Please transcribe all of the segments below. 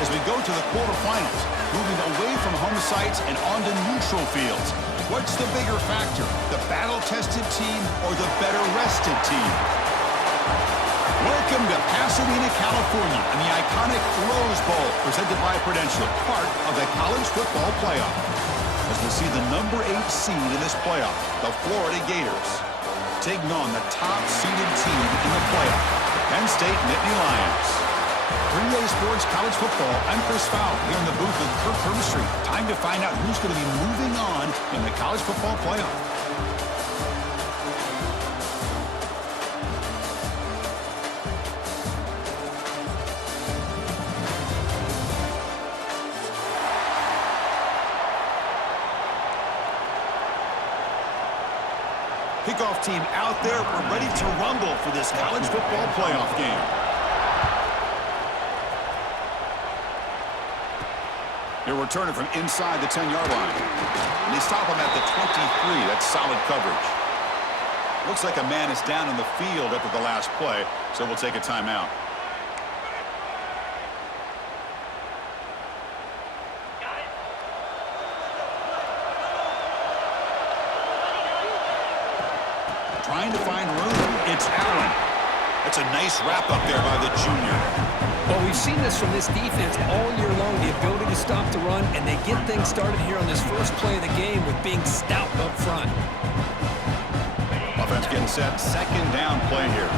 as we go to the quarterfinals, moving away from home sites and onto neutral fields. What's the bigger factor, the battle-tested team or the better-rested team? Welcome to Pasadena, California, and the iconic Rose Bowl, presented by Prudential, part of the college football playoff. As we'll see the number 8 seed in this playoff, the Florida Gators, taking on the top-seeded team in the playoff, the Penn State Nittany Lions. 3A Sports College Football, I'm Chris Fowle, here in the booth with Kirk Herbstreit. Time to find out who's going to be moving on in the college football playoff. Kickoff team out there. We're ready to rumble for this college football playoff game. They're returning from inside the 10-yard line. And they stop him at the 23. That's solid coverage. Looks like a man is down in the field after the last play, so we'll take a timeout. Trying to find room. It's Allen. That's a nice wrap up there by the junior. Well, we've seen this from this defense all year long, the ability to stop the run, and they get things started here on this first play of the game with being stout up front. Offense getting set. Second down play here.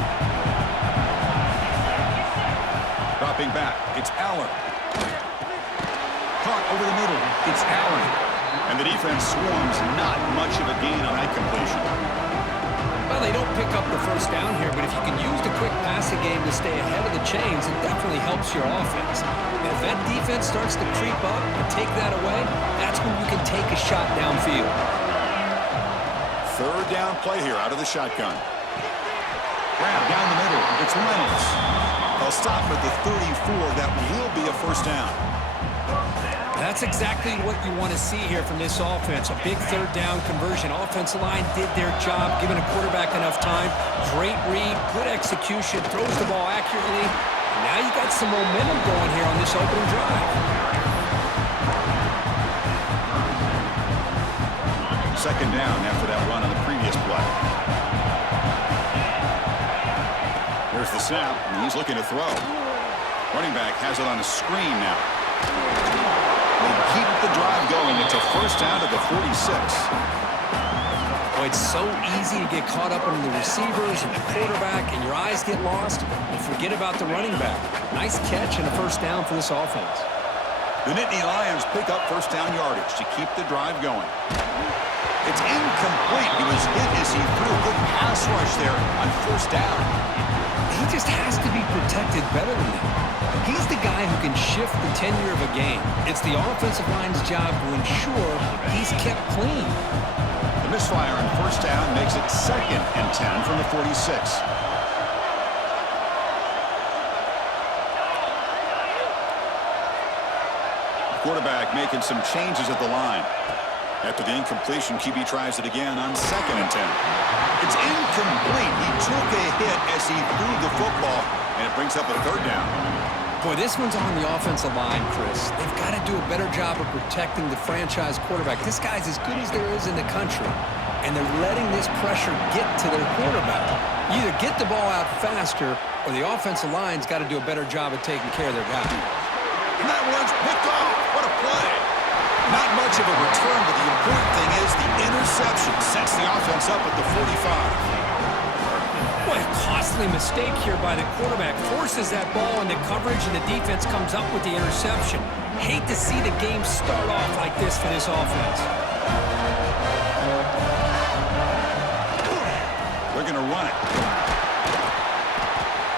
Dropping back. It's Allen. Caught over the middle. It's Allen. And the defense swarms. Not much of a gain on that completion. Well, they don't pick up the first down here, but if you can use the quick passing game to stay ahead of the chains, it definitely helps your offense. And if that defense starts to creep up and take that away, that's when you can take a shot downfield. Third down play here out of the shotgun. Grab down the middle. It's Reynolds. They'll stop at the 34. That will be a first down. That's exactly what you want to see here from this offense. A big third down conversion. Offensive line did their job, giving a quarterback enough time. Great read, good execution, throws the ball accurately. And now you got some momentum going here on this opening drive. Second down after that run on the previous play. Here's the snap, and he's looking to throw. Running back has it on a screen now. They keep the drive going. It's a first down to the 46. Oh, it's so easy to get caught up on the receivers and the quarterback, and your eyes get lost, and forget about the running back. Nice catch and a first down for this offense. The Nittany Lions pick up first down yardage to keep the drive going. It's incomplete. He was hit as he threw a good pass rush there on first down. He just has to be protected better than that. He's the guy who can shift the tenure of a game. It's the offensive line's job to ensure he's kept clean. The misfire on first down makes it 2nd and 10 from the 46. The quarterback making some changes at the line. After the incompletion, QB tries it again on 2nd and 10. It's incomplete. He took a hit as he threw the football, and it brings up a third down. Boy, this one's on the offensive line, Chris. They've got to do a better job of protecting the franchise quarterback. This guy's as good as there is in the country, and they're letting this pressure get to their quarterback. You either get the ball out faster, or the offensive line's got to do a better job of taking care of their guy. And that one's picked off. What a play. Not much of a return, but the important thing is the interception sets the offense up at the 45. Boy, a costly mistake here by the quarterback. Forces that ball into coverage, and the defense comes up with the interception. Hate to see the game start off like this for this offense. They're going to run it.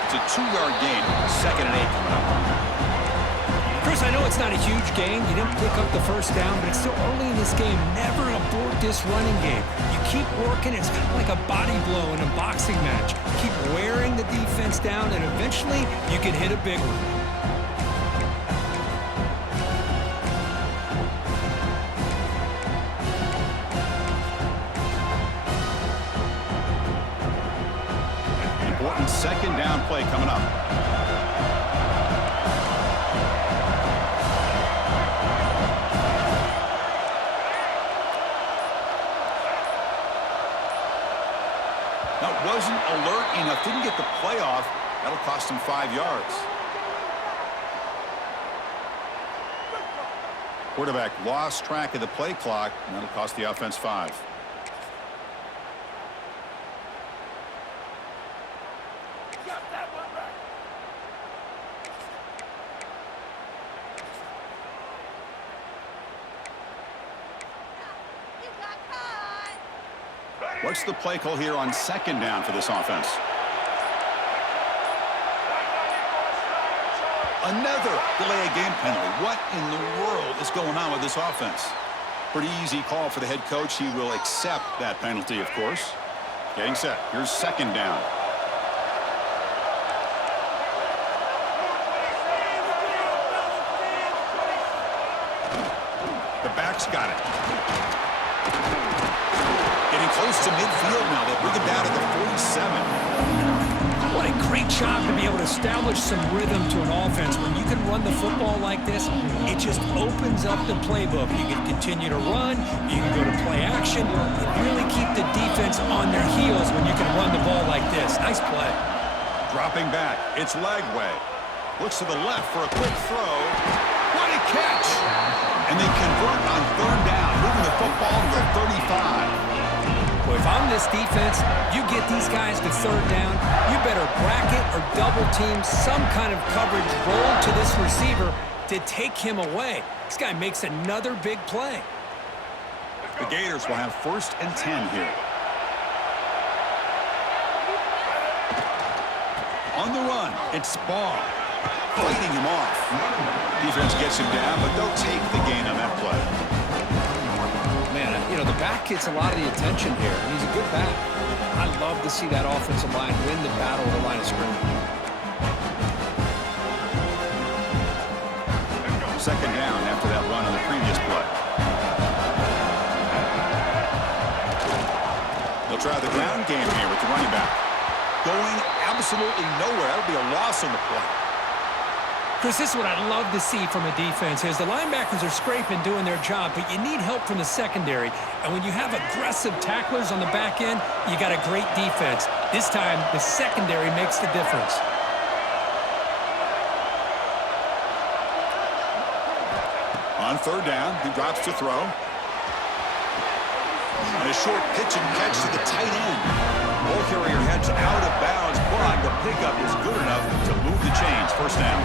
It's a 2-yard gain. 2nd and 8 coming up. Chris, I know it's not a huge gain. You didn't pick up the first down, but it's still early in this game. Never abort this running game. You keep working. It's kind of like a body blow in a boxing match. Keep wearing the defense down, and eventually you can hit a big one. Important second down play coming up. That'll cost him 5 yards. Quarterback lost track of the play clock, and that'll cost the offense 5. What's the play call here on 2nd down for this offense? Another delay of game penalty. What in the world is going on with this offense? Pretty easy call for the head coach. He will accept that penalty, of course. Getting set. Here's 2nd down. The back's got it. Getting close to midfield now. They bring it down to the 47. What a great job to be able to establish some rhythm to an offense. When you can run the football like this, it just opens up the playbook. You can continue to run, you can go to play action, and really keep the defense on their heels when you can run the ball like this. Nice play. Dropping back, it's Lagway. Looks to the left for a quick throw. What a catch! And they convert on 3rd down, moving the football to the 35. Well, if I'm this defense, you get these guys to 3rd down, you better bracket or double team some kind of coverage roll to this receiver to take him away. This guy makes another big play. The Gators will have 1st and 10 here. On the run, it's Barr. Fighting him off. Defense gets him down, but they'll take the gain on that play. Man, you know, the back gets a lot of the attention here, and he's a good back. I love to see that offensive line win the battle of the line of scrimmage. 2nd down after that run on the previous play. They'll try the ground game here with the running back. Going absolutely nowhere. That'll be a loss on the play. Chris, this is what I love to see from a defense is the linebackers are scraping, doing their job, but you need help from the secondary. And when you have aggressive tacklers on the back end, you got a great defense. This time, the secondary makes the difference. On 3rd down, he drops to throw. And a short pitch and catch to the tight end. Ball carrier heads out of bounds, but the pickup is good enough to move the chains. 1st down.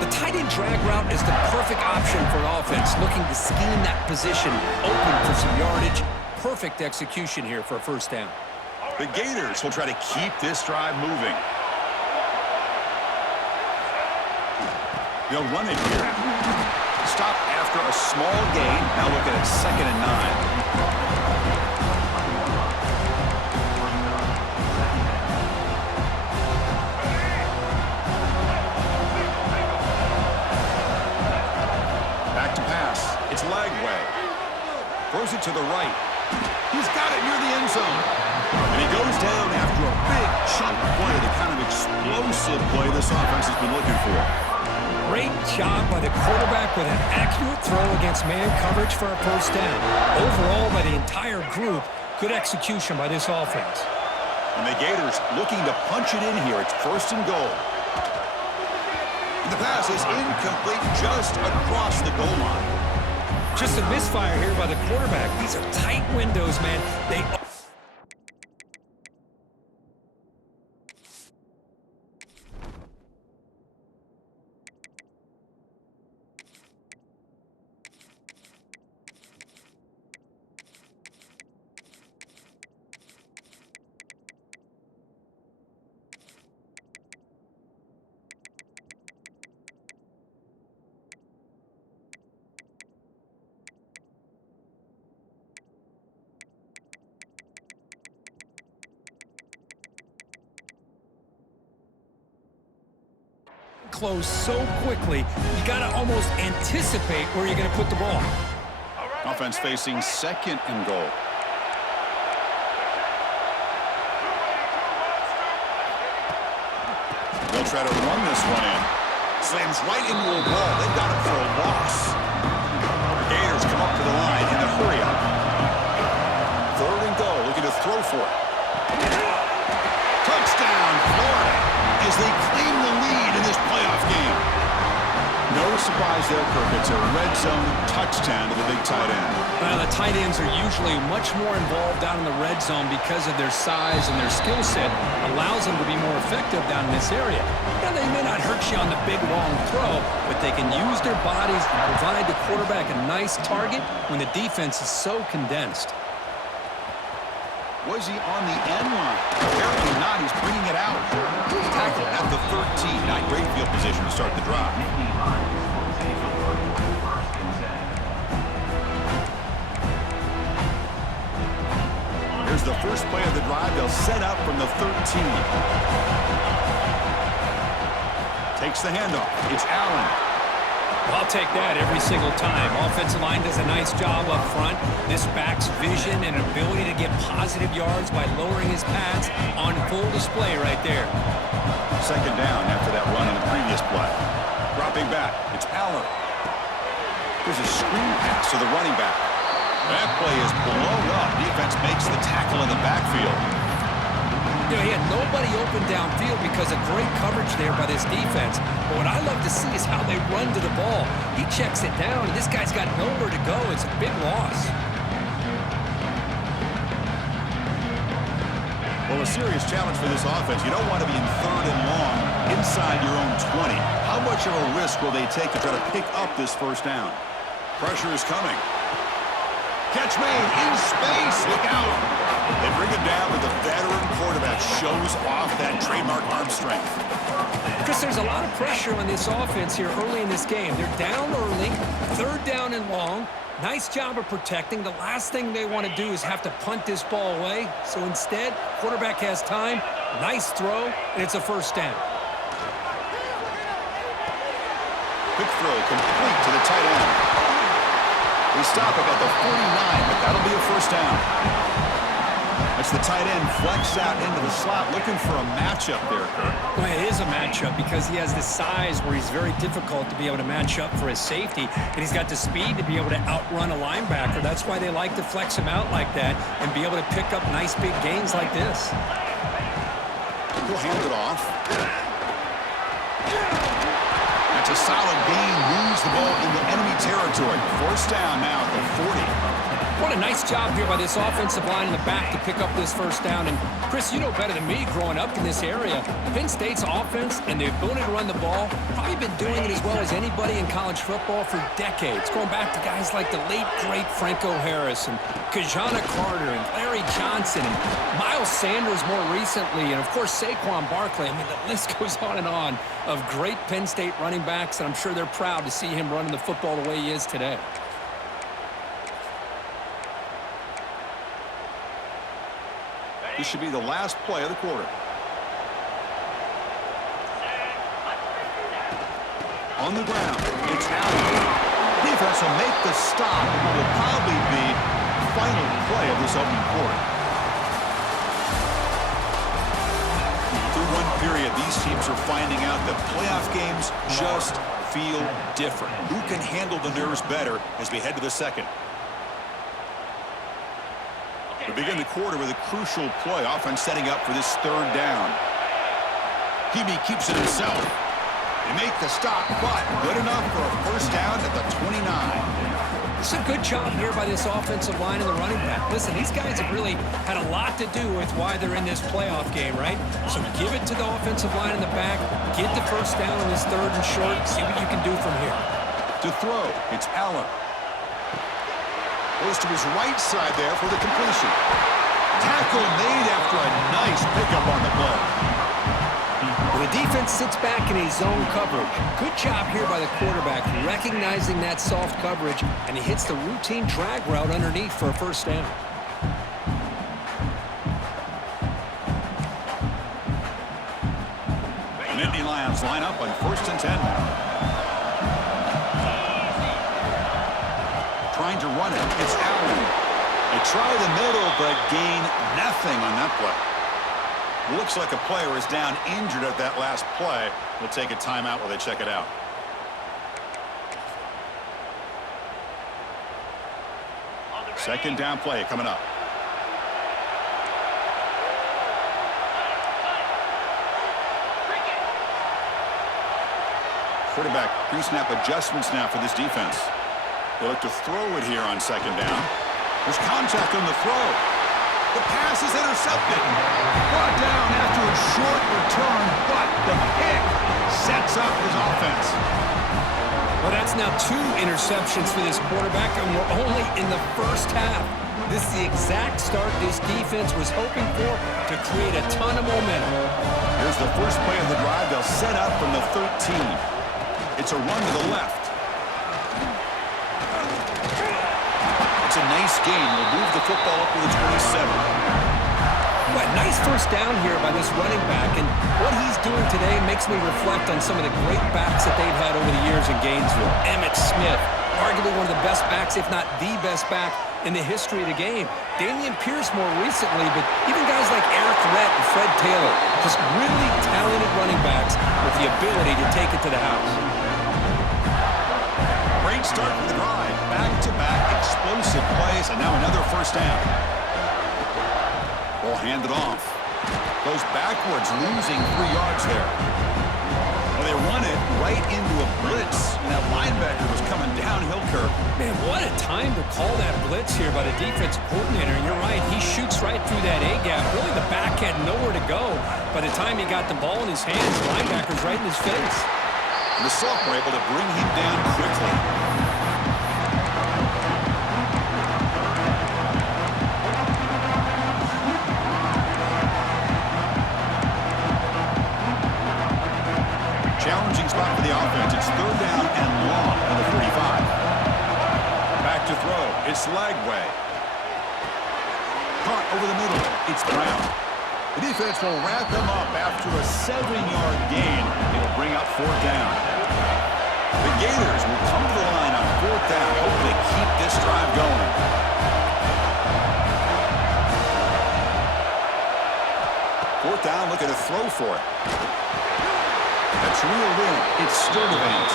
The tight end drag route is the perfect option for an offense looking to scheme that position open for some yardage. Perfect execution here for a 1st down. The Gators will try to keep this drive moving. They'll run it here. Stop after a small gain. Now looking at 2nd and 9. Lagway throws it to the right. He's got it near the end zone. And he goes down after a big chunk play, the kind of explosive play this offense has been looking for. Great job by the quarterback with an accurate throw against man coverage for a 1st down. Overall, by the entire group, good execution by this offense. And the Gators looking to punch it in here. It's 1st and goal. And the pass is incomplete just across the goal line. Just a misfire here by the quarterback. These are tight windows, man. They close so quickly, you got to almost anticipate where you're going to put the ball. Offense facing 2nd and goal. They'll try to run this one in. Slams right into a wall. They've got it for a loss. The Gators come up to the line in a hurry up. 3rd and goal, looking to throw for it. Touchdown, Florida, as they surprise there, Kirk. It's a red zone touchdown to the big tight end. Well, the tight ends are usually much more involved down in the red zone because of their size and their skill set allows them to be more effective down in this area. Now, they may not hurt you on the big, long throw, but they can use their bodies to provide the quarterback a nice target when the defense is so condensed. Was he on the end line? Apparently not. He's bringing it out. Tackle at the 13. Not great field position to start the drive. Here's the first play of the drive. They'll set up from the 13. Takes the handoff. It's Allen. I'll take that every single time. Offensive line does a nice job up front. This back's vision and ability to get positive yards by lowering his pads on full display right there. Second down after that run in the previous play. Dropping back. It's Allen. There's a screen pass to the running back. That play is blown up. Defense makes the tackle in the backfield. You know, he had nobody open downfield because of great coverage there by this defense. But what I love to see is how they run to the ball. He checks it down, and this guy's got nowhere to go. It's a big loss. Well, a serious challenge for this offense. You don't want to be in third and long inside your own 20. How much of a risk will they take to try to pick up this first down? Pressure is coming. Catch made in space. Look out. They bring it down, but the veteran quarterback shows off that trademark arm strength. Chris, there's a lot of pressure on this offense here early in this game. They're down early, third down and long. Nice job of protecting. The last thing they want to do is have to punt this ball away. So instead, quarterback has time, nice throw, and it's a first down. Quick throw complete to the tight end. We stop him at the 49, but that'll be a first down. That's the tight end flex out into the slot, looking for a matchup there, Kirk. Well, it is a matchup because he has the size where he's very difficult to be able to match up for his safety, and he's got the speed to be able to outrun a linebacker. That's why they like to flex him out like that and be able to pick up nice big gains like this. We'll hand it off. That's a solid gain, moves the ball into enemy territory. First down now at the 40. What a nice job here by this offensive line in the back to pick up this first down. And, Chris, you know better than me growing up in this area, Penn State's offense and the ability to run the ball probably been doing it as well as anybody in college football for decades, going back to guys like the late, great Franco Harris and Kajana Carter and Larry Johnson and Miles Sanders more recently, and, of course, Saquon Barkley. I mean, the list goes on of great Penn State running backs, and I'm sure they're proud to see him running the football the way he is today. This should be the last play of the quarter. On the ground, it's Allen. Defense will make the stop, and will probably be the final play of this opening quarter. Through one period, these teams are finding out that playoff games just feel different. Who can handle the nerves better as we head to the second? We begin the quarter with a crucial play, offense setting up for this third down. Hebe keeps it himself. They make the stop, but good enough for a first down at the 29. It's a good job here by this offensive line and the running back. Listen, these guys have really had a lot to do with why they're in this playoff game, right? So give it to the offensive line in the back, get the first down on this third and short, see what you can do from here. To throw, it's Allen. Goes to his right side there for the completion. Tackle made after a nice pickup on the play. The defense sits back in a zone coverage. Good job here by the quarterback, recognizing that soft coverage, and he hits the routine drag route underneath for a first down. Nittany Lions line up on 1st and 10 now. Trying to run it. It's Allen. They try the middle, but gain nothing on that play. Looks like a player is down injured at that last play. We'll take a timeout while they check it out. Second down play coming up. Quarterback pre-snap adjustments now for this defense. They look to throw it here on second down. There's contact on the throw. The pass is intercepted. Brought down after a short return, but the pick sets up his offense. Well, that's now 2 interceptions for this quarterback, and we're only in the first half. This is the exact start this defense was hoping for to create a ton of momentum. Here's the first play of the drive. They'll set up from the 13. It's a run to the left. It's a nice gain. We'll move the football up to the 27. What a nice first down here by this running back, and what he's doing today makes me reflect on some of the great backs that they've had over the years in Gainesville. Emmitt Smith, arguably one of the best backs, if not the best back in the history of the game. Dameon Pierce more recently, but even guys like Eric Rhett and Fred Taylor, just really talented running backs with the ability to take it to the house. Great start for the drive. Back-to-back explosive plays, and now another first down. Ball handed off. Goes backwards, losing 3 yards there. Well, they run it right into a blitz, and that linebacker was coming downhill curve. Man, what a time to call that blitz here by the defensive coordinator. And you're right, he shoots right through that A-gap. Really, the back had nowhere to go. By the time he got the ball in his hands, the linebacker's right in his face. And the sophomore able to bring him down quickly. Challenging spot for the offense. It's third down and long on the 45. Back to throw. It's Lagway. Caught over the middle. It's Brown. The defense will wrap them up after a 7-yard gain. It'll bring up fourth down. The Gators will come to the line on fourth down, hoping to keep this drive going. Fourth down, looking to throw for it. That's reeled in. It's Sturdivant.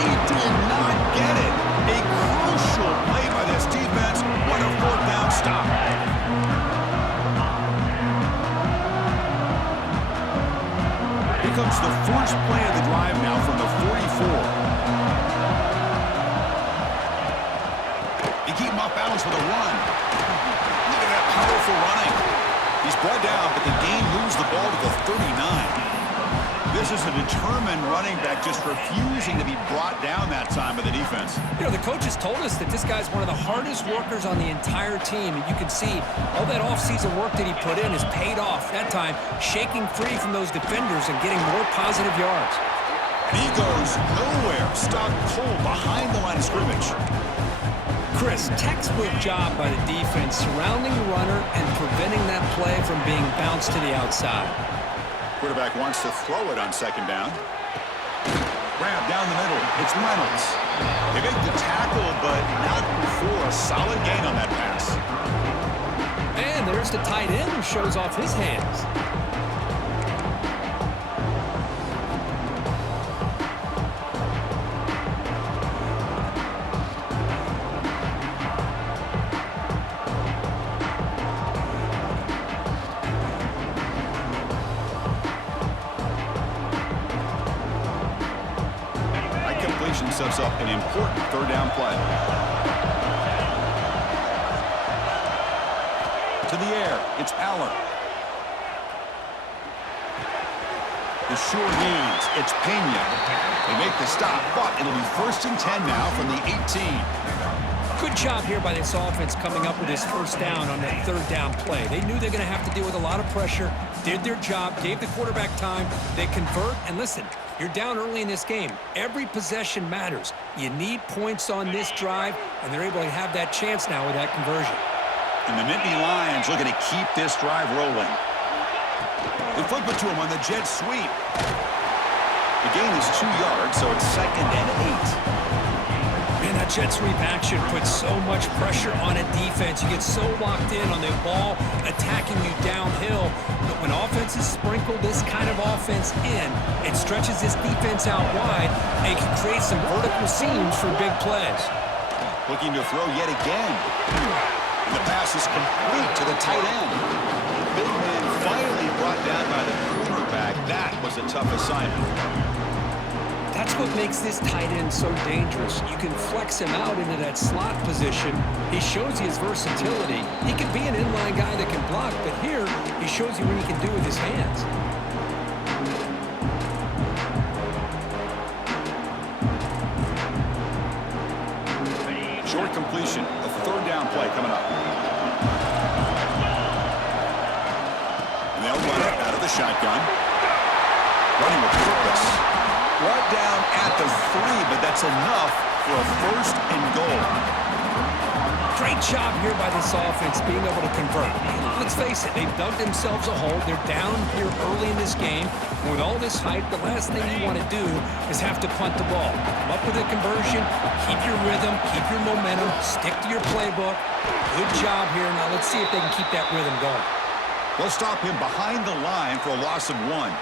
He did not get it. A crucial play by this defense. What a fourth down stop. Here comes the first play of the drive now from the 44. You keep him off balance with a run. Look at that powerful running. He's brought down, but the game moves the ball to the 39. This is a determined running back just refusing to be brought down that time by the defense. You know, the coaches told us that this guy's one of the hardest workers on the entire team. And you can see all that offseason work that he put in has paid off. That time, shaking free from those defenders and getting more positive yards. And he goes nowhere. Stopped cold behind the line of scrimmage. Chris, textbook job by the defense surrounding the runner and preventing that play from being bounced to the outside. Quarterback wants to throw it on second down. Grab down the middle. It's Reynolds. They make the tackle, but not before a solid gain on that pass. And there's the tight end who shows off his hands. Sets up an important third down play. To the air, it's Allen. The short hands, it's Pena. They make the stop, but it'll be 1st and 10 now from the 18. Good job here by this offense coming up with this first down on that third down play. They knew they're going to have to deal with a lot of pressure, did their job, gave the quarterback time. They convert, and listen, you're down early in this game. Every possession matters. You need points on this drive, and they're able to have that chance now with that conversion. And the Nittany Lions looking to keep this drive rolling. They flip it to him on the jet sweep. The gain is 2 yards, so it's 2nd and 8. Man, that jet sweep action puts so much pressure on a defense. You get so locked in on the ball attacking you downhill. But when offenses sprinkle this kind of offense in, it stretches this defense out wide and can create some vertical seams for big plays. Looking to throw yet again. And the pass is complete to the tight end. Big man finally brought down by the quarterback. That was a tough assignment. That's what makes this tight end so dangerous. You can flex him out into that slot position. He shows you his versatility. He can be an inline guy that can block, but here he shows you what he can do with his hands. Short completion, a third down play coming up. And they'll run it out of the shotgun. Running with purpose. Brought down at the 3, but that's enough for a first and goal. Great job here by this offense being able to convert. Let's face it, they've dug themselves a hole. They're down here early in this game. And with all this hype, the last thing you want to do is have to punt the ball. Come up with a conversion, keep your rhythm, keep your momentum, stick to your playbook. Good job here. Now let's see if they can keep that rhythm going. They'll stop him behind the line for a loss of 1.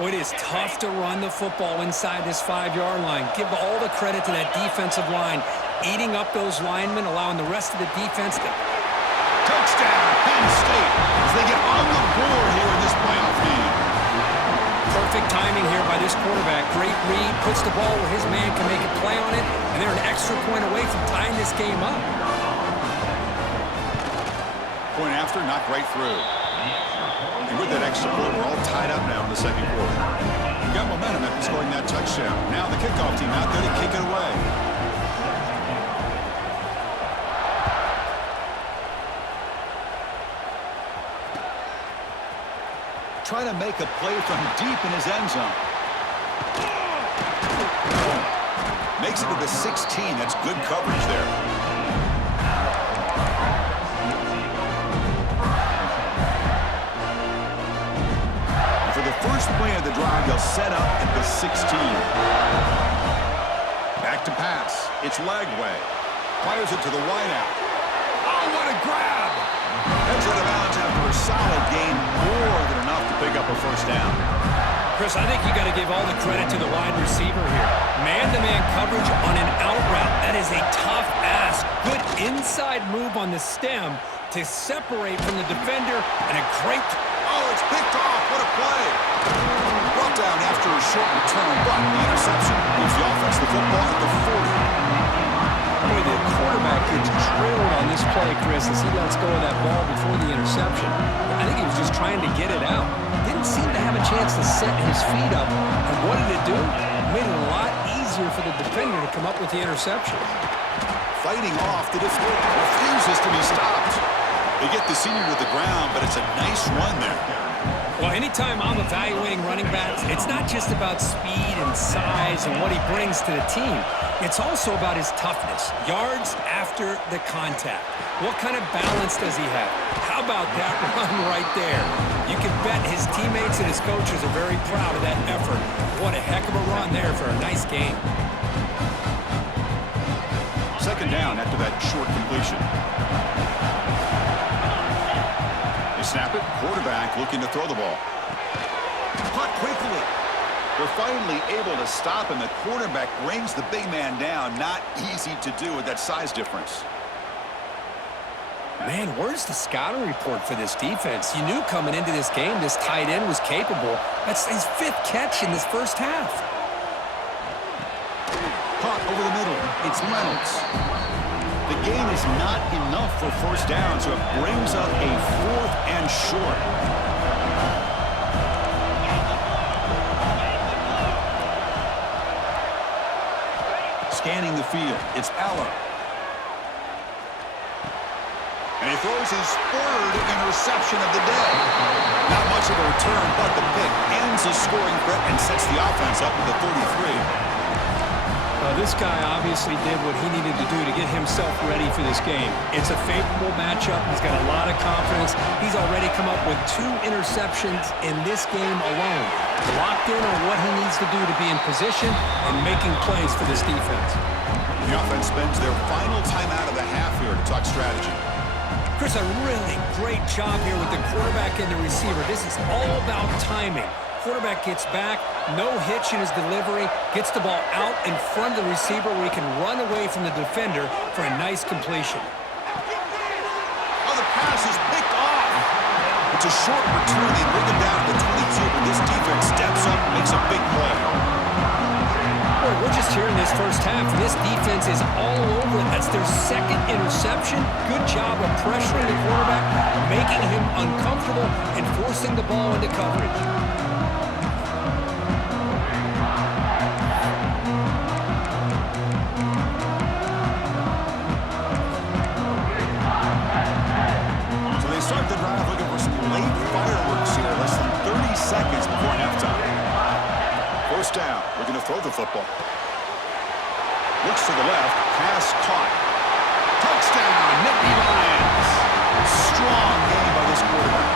Well, it is tough to run the football inside this 5-yard line. Give all the credit to that defensive line, eating up those linemen, allowing the rest of the defense to... Touchdown, Penn State, as they get on the board here in this playoff game. Perfect timing here by this quarterback. Great read, puts the ball where his man can make a play on it, and they're an extra point away from tying this game up. Point after, knocked right through. And with that extra point, we're all tied up now in the second quarter. We got momentum after scoring that touchdown. Now the kickoff team out there to kick it away. Trying to make a play from deep in his end zone. Makes it to the 16. That's good coverage there. For the first play of the drive, they'll set up at the 16. Back to pass. It's Lagway. Fires it to the wideout. Oh, what a grab! Heads out of bounds after a solid gain, more than enough to pick up a first down. Chris, I think you got to give all the credit to the wide receiver here. Man-to-man coverage on an out route. That is a tough ask. Good inside move on the stem to separate from the defender, and a great... Oh, it's picked off. What a play. Brought down after a short return, but the interception gives the offense the football at the 40. Boy, the quarterback gets drilled on this play, Chris, as he lets go of that ball before the interception. I think he was just trying to get it out. Didn't seem to have a chance to set his feet up. And what did it do? It made it a lot easier for the defender to come up with the interception. Fighting off, the defender refuses to be stopped. They get the senior to the ground, but it's a nice run there. Well, anytime I'm evaluating running backs, it's not just about speed and size and what he brings to the team. It's also about his toughness, yards after the contact. What kind of balance does he have? How about that run right there? You can bet his teammates and his coaches are very proud of that effort. What a heck of a run there for a nice game. Second down after that short completion. They snap it. Quarterback looking to throw the ball. Caught quickly. They're finally able to stop him. The quarterback brings the big man down. Not easy to do with that size difference. Man, where's the scouting report for this defense? You knew coming into this game this tight end was capable. That's his 5th catch in this first half. Caught over the middle. It's Reynolds. The gain is not enough for first down, so it brings up a 4th and short. Scanning the field, it's Eller. And he throws his 3rd interception of the day. Not much of a return, but the pick ends the scoring threat and sets the offense up with the 33. This guy obviously did what he needed to do to get himself ready for this game. It's a favorable matchup. He's got a lot of confidence. He's already come up with 2 interceptions in this game alone. Locked in on what he needs to do to be in position and making plays for this defense. The offense spends their final time out of the half here to talk strategy. Chris, a really great job here with the quarterback and the receiver. This is all about timing. Quarterback gets back, no hitch in his delivery, gets the ball out in front of the receiver where he can run away from the defender for a nice completion. Oh, the pass is picked off. It's a short return. They bring him down to the 22, but this defense steps up and makes a big play. first half. This defense is all over it. That's their second interception. Good job of pressuring the quarterback, making him uncomfortable, and forcing the ball into coverage. So they start the drive looking for some late fireworks here, less than 30 seconds before halftime. First down, we're going to throw the football. Looks to the left, pass caught. Touchdown, Nittany Lions. Strong game by this quarterback.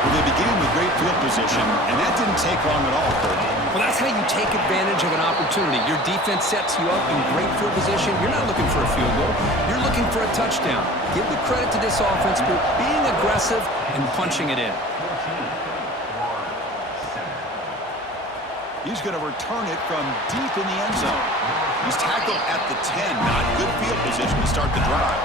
Well, they began with great field position, and that didn't take long at all, Kurt. Well, that's how you take advantage of an opportunity. Your defense sets you up in great field position. You're not looking for a field goal. You're looking for a touchdown. Give the credit to this offense for being aggressive and punching it in. He's going to return it from deep in the end zone. He's tackled at the 10. Not good field position to start the drive.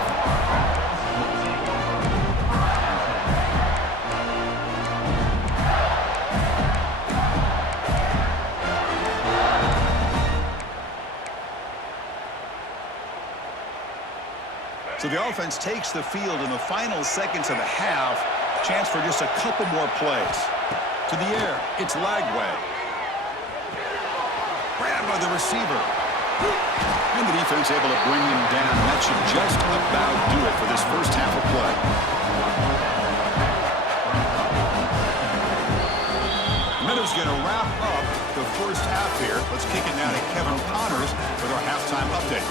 So the offense takes the field in the final seconds of the half. Chance for just a couple more plays. To the air, it's Lagway. Grabbed by the receiver. And the defense able to bring him down. That should just about do it for this first half of play. Miller's going to wrap up the first half here. Let's kick it now to Kevin Connors with our halftime update.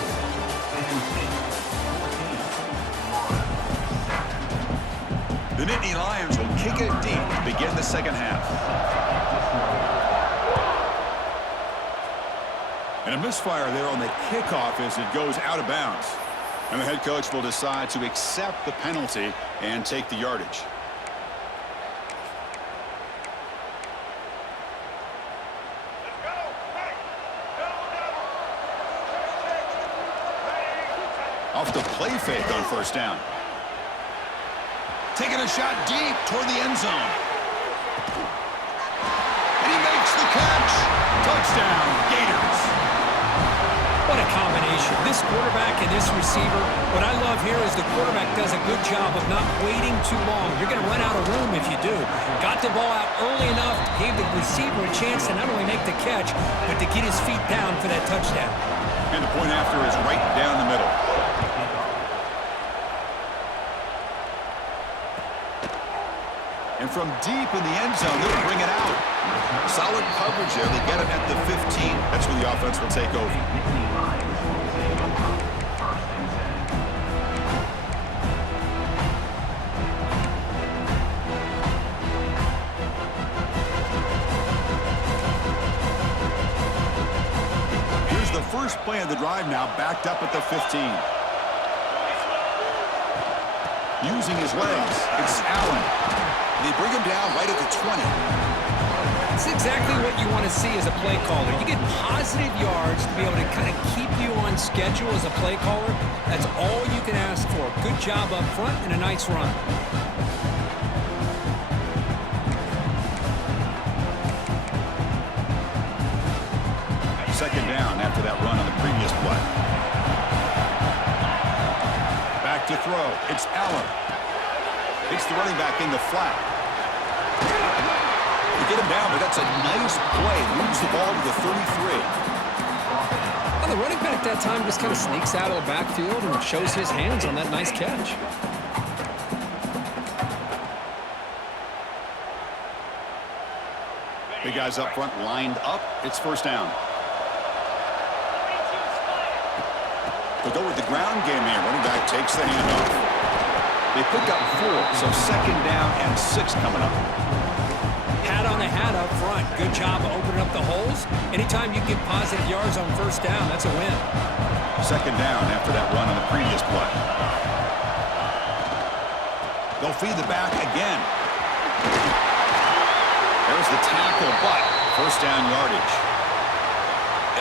The Nittany Lions will kick it deep to begin the second half. And a misfire there on the kickoff as it goes out of bounds. And the head coach will decide to accept the penalty and take the yardage. Off the play fake on first down. Taking a shot deep toward the end zone. And he makes the catch. Touchdown, Gators. What a combination. This quarterback and this receiver, what I love here is the quarterback does a good job of not waiting too long. You're going to run out of room if you do. Got the ball out early enough, gave the receiver a chance to not only make the catch, but to get his feet down for that touchdown. And the point after is right down the middle. And from deep in the end zone, they'll bring it out. Solid coverage there. They get him at the 15. That's where the offense will take over. Here's the first play of the drive now, backed up at the 15. Using his legs, it's Allen. They bring him down right at the 20. It's exactly what you want to see as a play caller. You get positive yards to be able to kind of keep you on schedule as a play caller. That's all you can ask for. Good job up front and a nice run. Second down after that run on the previous play. Back to throw. It's Allen. It's the running back in the flat. They get him down, but that's a nice play. Moves the ball to the 33. Well, the running back that time just kind of sneaks out of the backfield and shows his hands on that nice catch. The guys up front lined up. It's first down. They'll go with the ground game here. Running back takes the handoff. They pick up 4, so second down and 6 coming up. Hat on a hat up front. Good job of opening up the holes. Anytime you get positive yards on first down, that's a win. Second down after that run on the previous play. They'll feed the back again. There's the tackle, but first down yardage.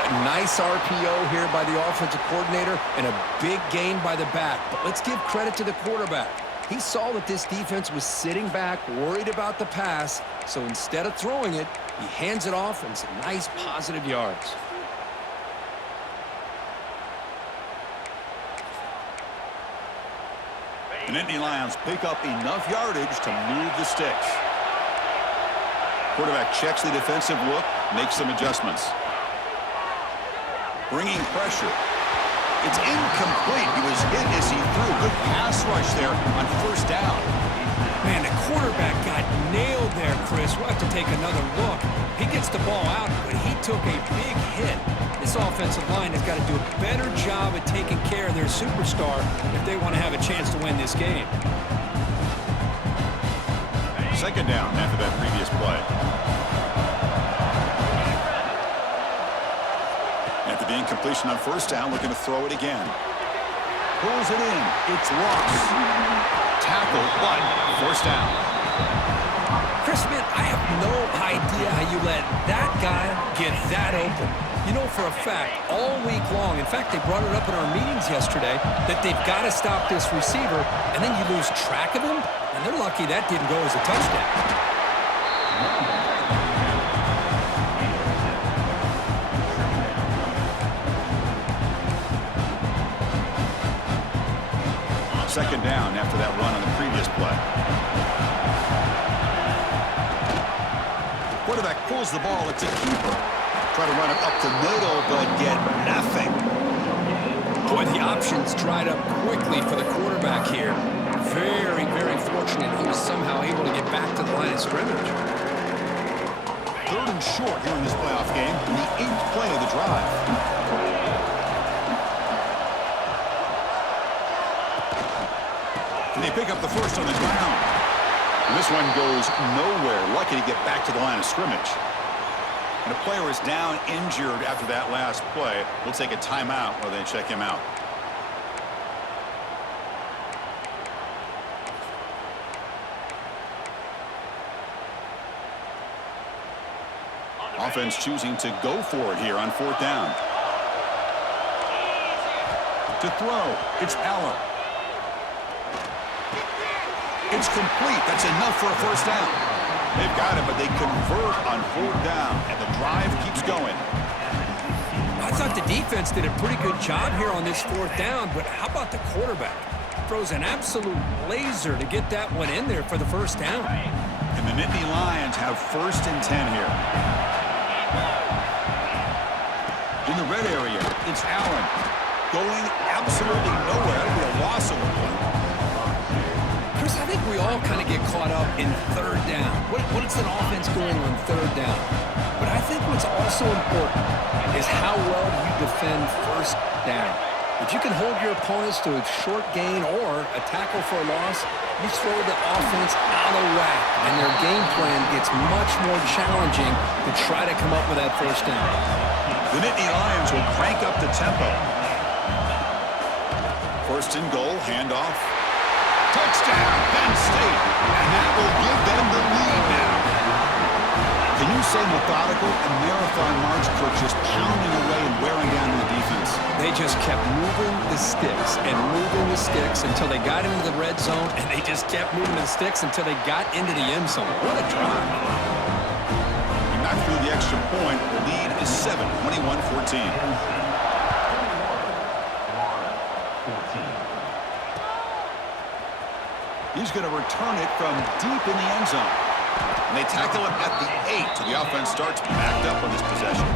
A nice RPO here by the offensive coordinator and a big gain by the back. But let's give credit to the quarterback. He saw that this defense was sitting back, worried about the pass, so instead of throwing it, he hands it off and some nice positive yards. The Nittany Lions pick up enough yardage to move the sticks. Quarterback checks the defensive look, makes some adjustments. Bringing pressure. It's incomplete. He was hit as he threw. Good pass rush there on first down. Man, the quarterback got nailed there, Chris. We'll have to take another look. He gets the ball out, but he took a big hit. This offensive line has got to do a better job at taking care of their superstar if they want to have a chance to win this game. Second down after that previous play. After the incompletion on first down, looking to throw it again. Pulls it in. It's Ross. Tackle, but first down. Chris, man, I have no idea how you let that guy get that open. You know for a fact, all week long, in fact, they brought it up in our meetings yesterday, that they've got to stop this receiver, and then you lose track of him, and they're lucky that didn't go as a touchdown. Second down after that run on the previous play. Quarterback pulls the ball. It's a keeper. Try to run it up the middle, but get nothing. Boy, the options dried up quickly for the quarterback here. Very, very fortunate he was somehow able to get back to the line of scrimmage. Third and short here in this playoff game, in the 8th play of the drive. And they pick up the first on the ground. And this one goes nowhere. Lucky to get back to the line of scrimmage. And a player is down injured after that last play. We'll take a timeout while they check him out. Offense choosing to go for it here on fourth down. To throw, it's Allen. It's complete. That's enough for a first down. They've got it, but they convert on fourth down, and the drive keeps going. I thought the defense did a pretty good job here on this fourth down, but how about the quarterback? Throws an absolute laser to get that one in there for the first down. And the Nittany Lions have first and 10 here. In the red area, it's Allen. Going absolutely nowhere. That'll be a loss of a play. Chris, I think we all kind of get caught up in third down. What is an offense doing on third down? But I think what's also important is how well you defend first down. If you can hold your opponents to a short gain or a tackle for a loss, you throw the offense out of whack, and their game plan gets much more challenging to try to come up with that first down. The Nittany Lions will crank up the tempo. First and goal, handoff. Touchdown, Penn State. And that will give them the lead now. Can you say methodical and marathon march for just pounding away and wearing down the defense? They just kept moving the sticks and moving the sticks until they got into the red zone, and they just kept moving the sticks until they got into the end zone. What a drive. Not through the extra point. The lead is 7, 21-14. He's going to return it from deep in the end zone. And they tackle him at the 8, so the offense starts backed up on this possession.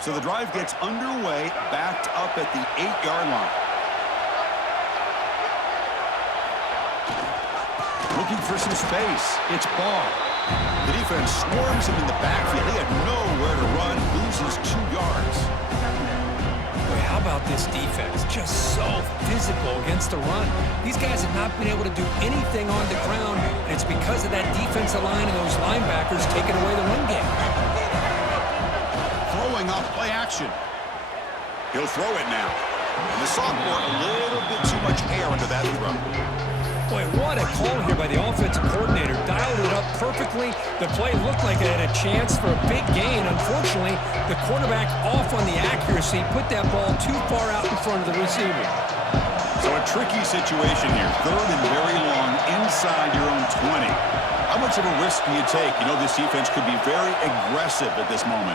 So the drive gets underway, backed up at the 8-yard line. Looking for some space. It's Barr. The defense swarms him in the backfield. He had nowhere to run, loses 2 yards. Boy, how about this defense? Just so physical against the run. These guys have not been able to do anything on the ground, and it's because of that defensive line and those linebackers taking away the run game. Throwing off play action. He'll throw it now. And the sophomore, a little bit too much air under that throw. Boy, what a call here by the offensive coordinator. Dialed it up perfectly. The play looked like it had a chance for a big gain. Unfortunately, the quarterback off on the accuracy, put that ball too far out in front of the receiver. So a tricky situation here. Third and very long inside your own 20. How much of a risk do you take? You know this defense could be very aggressive at this moment.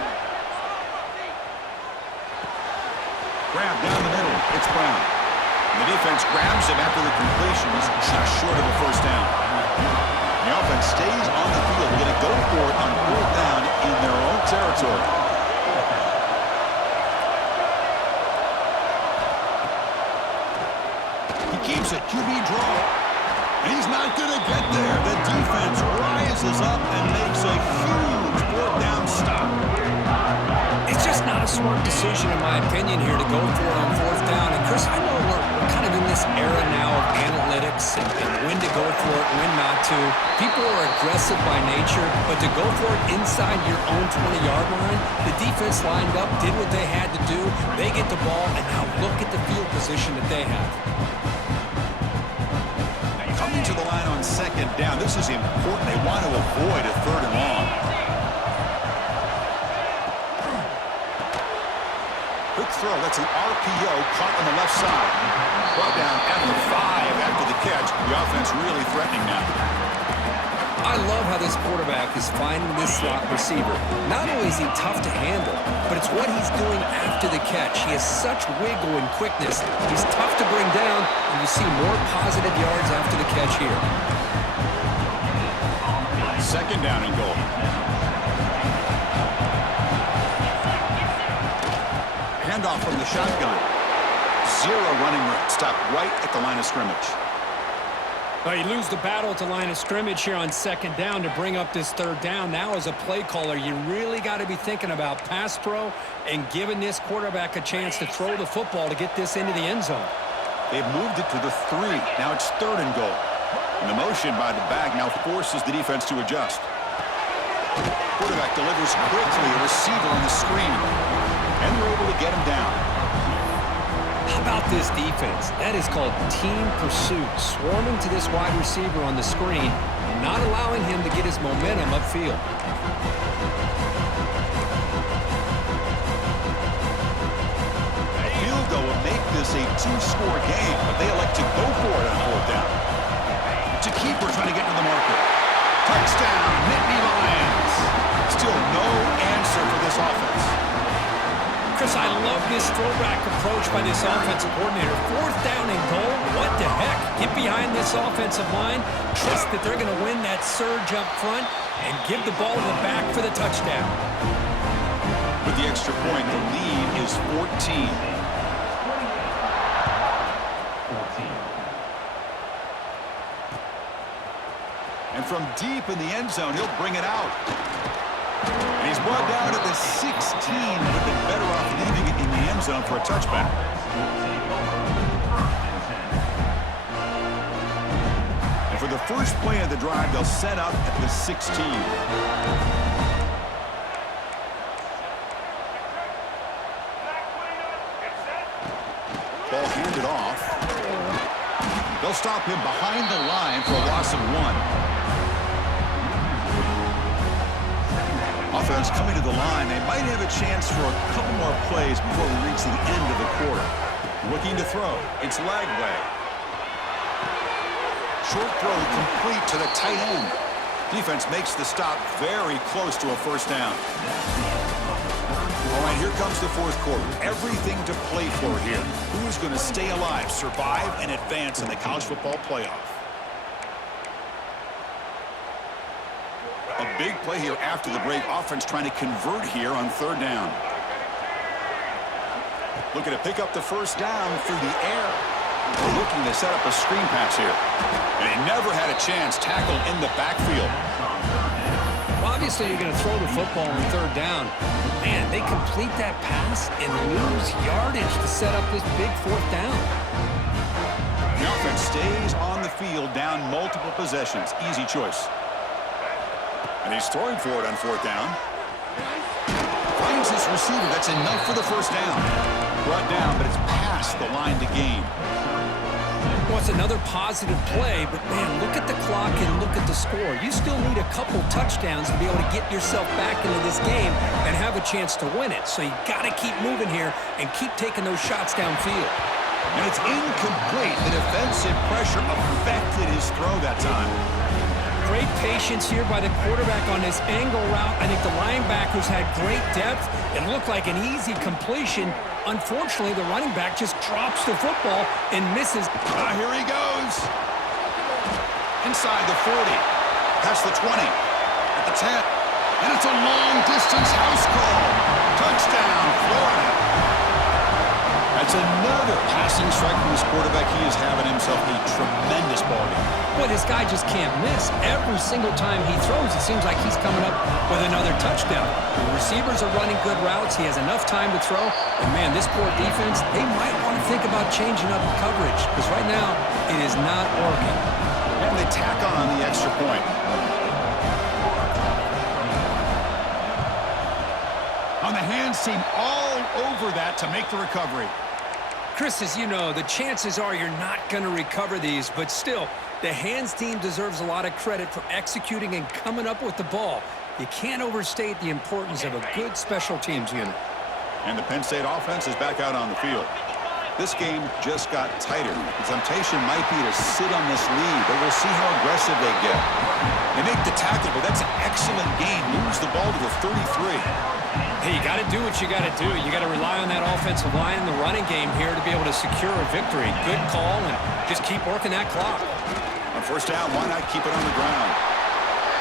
Grab down the middle. It's Brown. And the defense grabs him after the completion. He's just short of a first down. The offense stays on the field. Going to go for it on 4th down in their own territory. He keeps it. QB draw. And he's not going to get there. The defense rises up and makes a huge 4th down stop. It's just not a smart decision, in my opinion, here to go for it on 4th down. And, Chris, I know we're kind of in this era now of analytics and when to go for it, when not to. People are aggressive by nature, but to go for it inside your own 20-yard line, the defense lined up, did what they had to do. They get the ball, and now look at the field position that they have. Coming to the line on 2nd down. This is important. They want to avoid a 3rd and long. Quick throw. That's an RPO caught on the left side. Brought down at the 5 after the catch. The offense really threatening now. I love how this quarterback is finding this slot receiver. Not only is he tough to handle, but it's what he's doing after the catch. He has such wiggle and quickness. He's tough to bring down, and you see more positive yards after the catch here. 2nd down and goal. Handoff from the shotgun. 0 running room. Stop right at the line of scrimmage. Well, you lose the battle at the line of scrimmage here on 2nd down to bring up this 3rd down. Now, as a play caller, you really got to be thinking about pass pro and giving this quarterback a chance to throw the football to get this into the end zone. They've moved it to the 3. Now it's 3rd and goal. And the motion by the back now forces the defense to adjust. Quarterback delivers quickly, a receiver on the screen. And they're able to get him down. How about this defense? That is called team pursuit. Swarming to this wide receiver on the screen, not allowing him to get his momentum upfield. A field goal will make this a 2-score game, but they elect to go for it on 4th down. It's a keeper trying to get to the market. Touchdown, Nittany Lions. Still no answer for this offense. Chris, I love this throwback approach by this offensive coordinator. 4th down and goal, what the heck? Get behind this offensive line, trust that they're going to win that surge up front, and give the ball to the back for the touchdown. With the extra point, the lead is 14. And from deep in the end zone, he'll bring it out. And he's brought down to the 16. Would have been better off leaving it in the end zone for a touchback. And for the first play of the drive, they'll set up at the 16. Ball handed off. They'll stop him behind the line for a loss of 1. Offense coming to the line. They might have a chance for a couple more plays before we reach the end of the quarter. Looking to throw. It's Lagway. Short throw complete to the tight end. Defense makes the stop very close to a first down. All right, here comes the 4th quarter. Everything to play for here. Who is going to stay alive, survive, and advance in the college football playoff? A big play here after the break. Offense trying to convert here on 3rd down. Looking to pick up the first down through the air. They're looking to set up a screen pass here. And he never had a chance. Tackled in the backfield. Well, obviously, you're going to throw the football on 3rd down. Man, they complete that pass and lose yardage to set up this big 4th down. The offense stays on the field, down multiple possessions. Easy choice. And he's throwing for it on 4th down. Finds his receiver. That's enough for the first down. Brought down, but it's past the line to gain. Well, it's another positive play, but, man, look at the clock and look at the score. You still need a couple touchdowns to be able to get yourself back into this game and have a chance to win it. So you got to keep moving here and keep taking those shots downfield. And it's incomplete. The defensive pressure affected his throw that time. great patience here by the quarterback on this angle route. I think the linebackers had great depth. It looked like an easy completion. Unfortunately, the running back just drops the football and misses. Here he goes. Inside the 40. Past the 20. At the 10. And it's a long-distance house call. Touchdown, Florida. That's another passing strike from this quarterback. He is having himself a tremendous ball game. Boy, this guy just can't miss. Every single time he throws, it seems like he's coming up with another touchdown. The receivers are running good routes. He has enough time to throw. And, man, this poor defense, they might want to think about changing up the coverage because right now it is not working. And they tack on the extra point. On the hands team all over that to make the recovery. Chris, as you know, the chances are you're not going to recover these, but still, the hands team deserves a lot of credit for executing and coming up with the ball. You can't overstate the importance of a good special teams unit. And the Penn State offense is back out on the field. This game just got tighter. The temptation might be to sit on this lead, but we'll see how aggressive they get. They make the tackle, but that's an excellent game. Moves the ball to the 33. Hey, you got to do what you got to do. You got to rely on that offensive line in the running game here to be able to secure a victory. Good call, and just keep working that clock. On first down, why not keep it on the ground?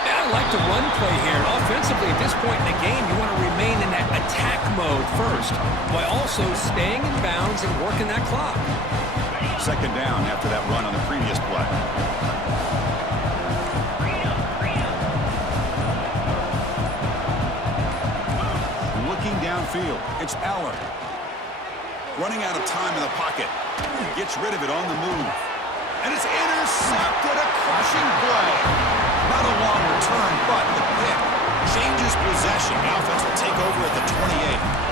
Yeah, I like the run play here. And offensively, at this point in the game, you want to remain in that attack mode first, while also staying in bounds and working that clock. Second down after that run on the previous play. Downfield, it's Aller. Running out of time in the pocket. Gets rid of it on the move. And it's intercepted, a crushing play. Not a long return, but the pick changes possession. The offense will take over at the 28.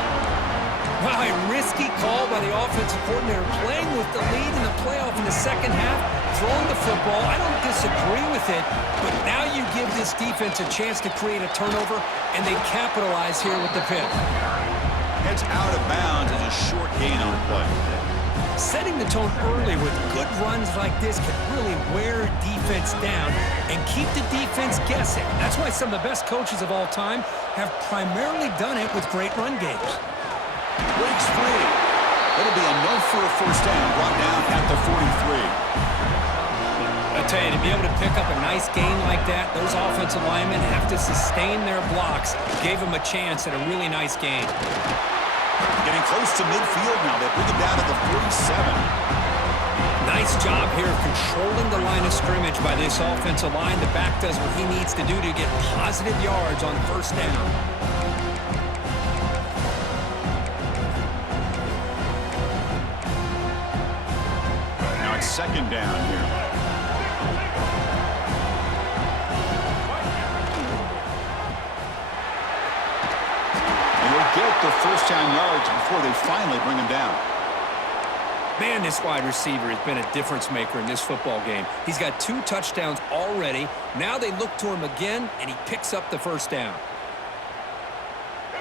Wow, a risky call by the offensive coordinator, playing with the lead in the playoff in the second half, throwing the football. I don't disagree with it, but now you give this defense a chance to create a turnover, and they capitalize here with the pick. Heads out of bounds as a short gain on play. Setting the tone early with good runs like this can really wear defense down and keep the defense guessing. That's why some of the best coaches of all time have primarily done it with great run games. Breaks free. It'll be enough for a first down, brought down at the 43. I tell you, to be able to pick up a nice gain like that, those offensive linemen have to sustain their blocks. Gave them a chance at a really nice gain. Getting close to midfield now. They bring it down to the 47. Nice job here of controlling the line of scrimmage by this offensive line. The back does what he needs to do to get positive yards on first down. Now it's second down here. Get the first down yards before they finally bring him down. Man, this wide receiver has been a difference maker in this football game. He's got 2 touchdowns already. Now they look to him again, and he picks up the first down.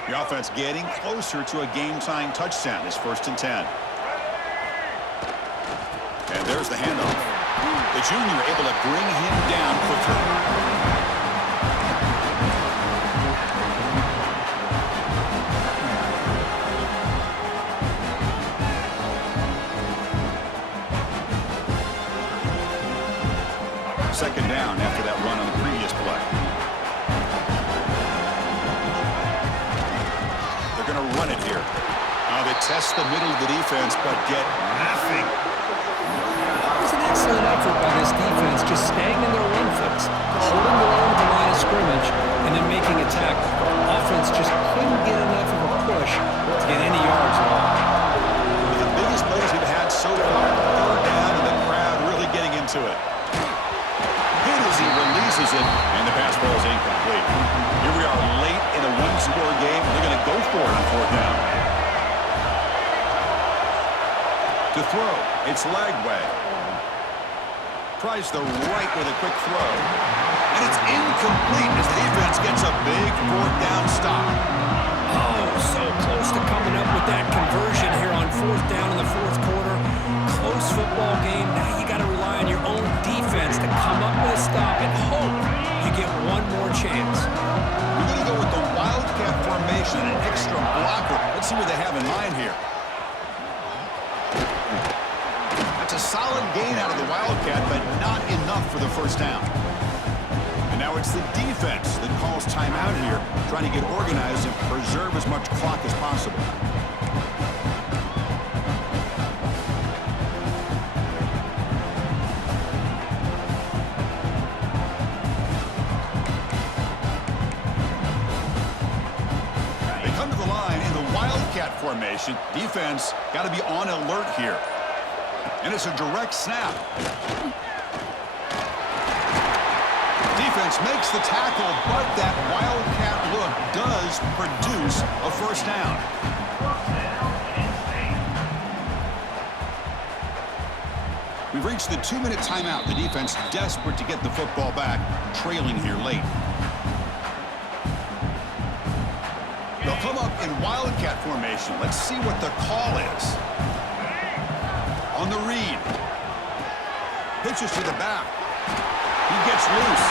The offense getting closer to a game-tying touchdown. It's 1st and 10. And there's the handoff. The junior able to bring him down quickly. Second down after that run on the previous play. They're going to run it here. Now they test the middle of the defense, but get nothing. It was an excellent effort by this defense, just staying in their run fits, holding the line at the line of scrimmage, and then making a tackle. Offense just couldn't get enough of a push to get any yards at all. The biggest plays we've had so far, 3rd down, and the crowd really getting into it. As he releases it, and the pass ball is incomplete. Here we are late in a one-score game. They're going to go for it on 4th down. To throw, it's Lagway. Tries the right with a quick throw. And it's incomplete as the defense gets a big 4th down stop. Oh, so close to coming up with that conversion here on 4th down in the 4th quarter. Close football game. Now you got to rely on your own defense to come up with a stop and hope Let's see what they have in mind here. That's a solid gain out of the Wildcat, but not enough for the first down. And now it's the defense that calls timeout here, trying to get organized and preserve as much clock as possible. They come to the line in the Wildcat formation. Defense got to be on alert here. And it's a direct snap. Defense makes the tackle, but that Wildcat look does produce a first down. We've reached the 2-minute timeout. The defense desperate to get the football back, trailing here late. They'll come up in Wildcat formation. Let's see what the call is. On the read. Pitches to the back. He gets loose.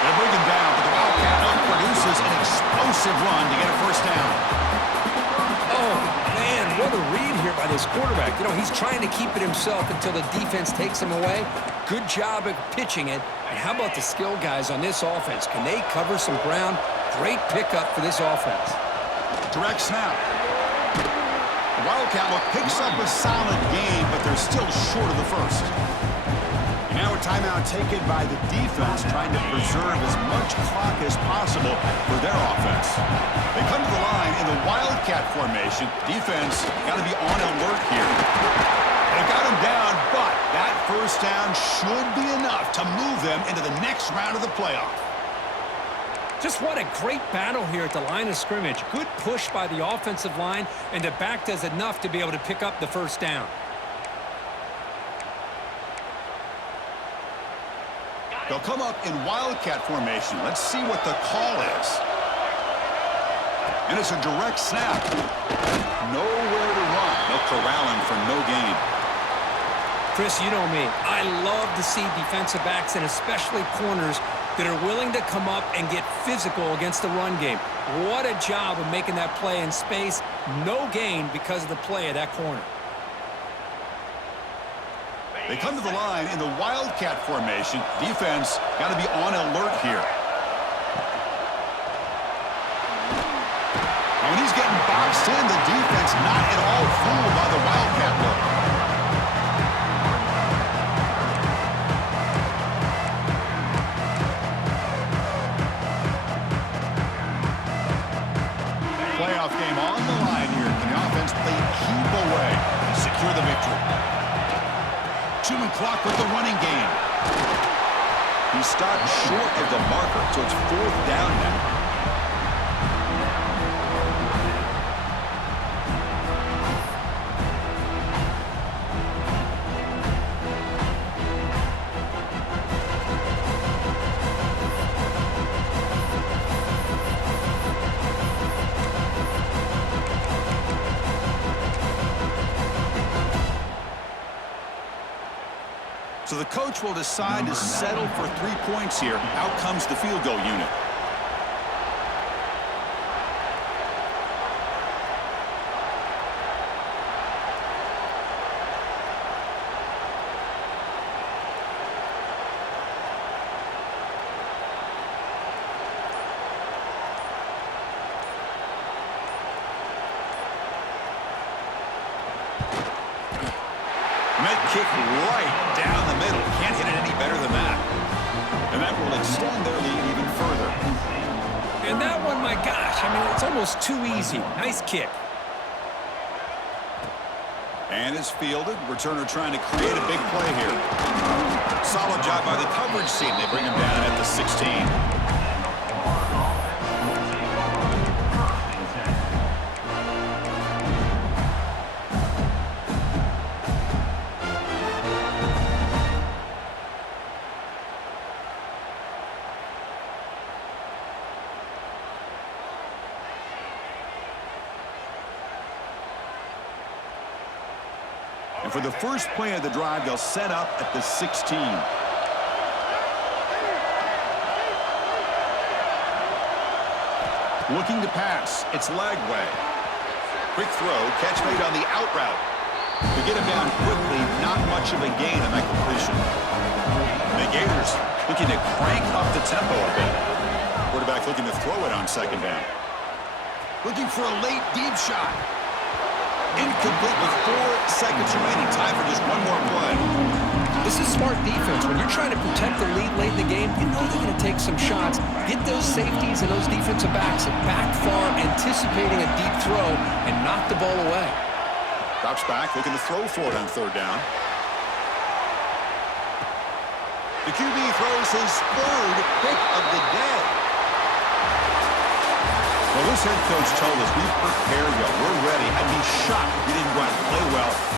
They'll bring him down, but the Wildcat produces an explosive run to get a first down. Oh, man, what a read here by this quarterback. You know, he's trying to keep it himself until the defense takes him away. Good job at pitching it. And how about the skill guys on this offense? Can they cover some ground? Great pickup for this offense. Direct snap. The Wildcat picks up a solid gain, but they're still short of the first. And now a timeout taken by the defense, trying to preserve as much clock as possible for their offense. They come to the line in the Wildcat formation. Defense got to be on alert here. They got him down, but that first down should be enough to move them into the next round of the playoff. Just what a great battle here at the line of scrimmage. Good push by the offensive line, and the back does enough to be able to pick up the first down. They'll come up in Wildcat formation. Let's see what the call is. And it's a direct snap. Nowhere to run. They'll corral him for no gain. Chris, you know me. I love to see defensive backs and especially corners that are willing to come up and get physical against the run game. What a job of making that play in space. No gain because of the play of that corner. They come to the line in the Wildcat formation. Defense got to be on alert here. And when he's getting boxed in, the defense not at all fooled by the Wildcat look. Playoff game on the line here. Can the offense play keep away and secure the victory? 2-minute clock with the running game. He stopped short of the marker, so it's 4th down now. So the coach will decide to settle for 3 points here. Out comes the field goal unit. Met kick right down the middle. Can't hit it any better than that. And that will extend their lead even further. And that one, my gosh, I mean, it's almost too easy. Nice kick. And it's fielded. Returner trying to create a big play here. Solid job by the coverage team. They bring him down at the 16. And for the first play of the drive, they'll set up at the 16. Looking to pass. It's Lagway. Quick throw, catch made on the out route. To get him down quickly, not much of a gain on that completion. The Gators looking to crank up the tempo a bit. Quarterback looking to throw it on second down. Looking for a late deep shot. Incomplete with 4 seconds remaining. Time for just one more play. This is smart defense. When you're trying to protect the lead late in the game, you know they're going to take some shots. Get those safeties and those defensive backs back far, anticipating a deep throw, and knock the ball away. Drops back, looking to throw for it on third down. The QB throws his 3rd pick of the day. Well, this head coach told us we've prepared well. We're ready. I'd be shocked if we didn't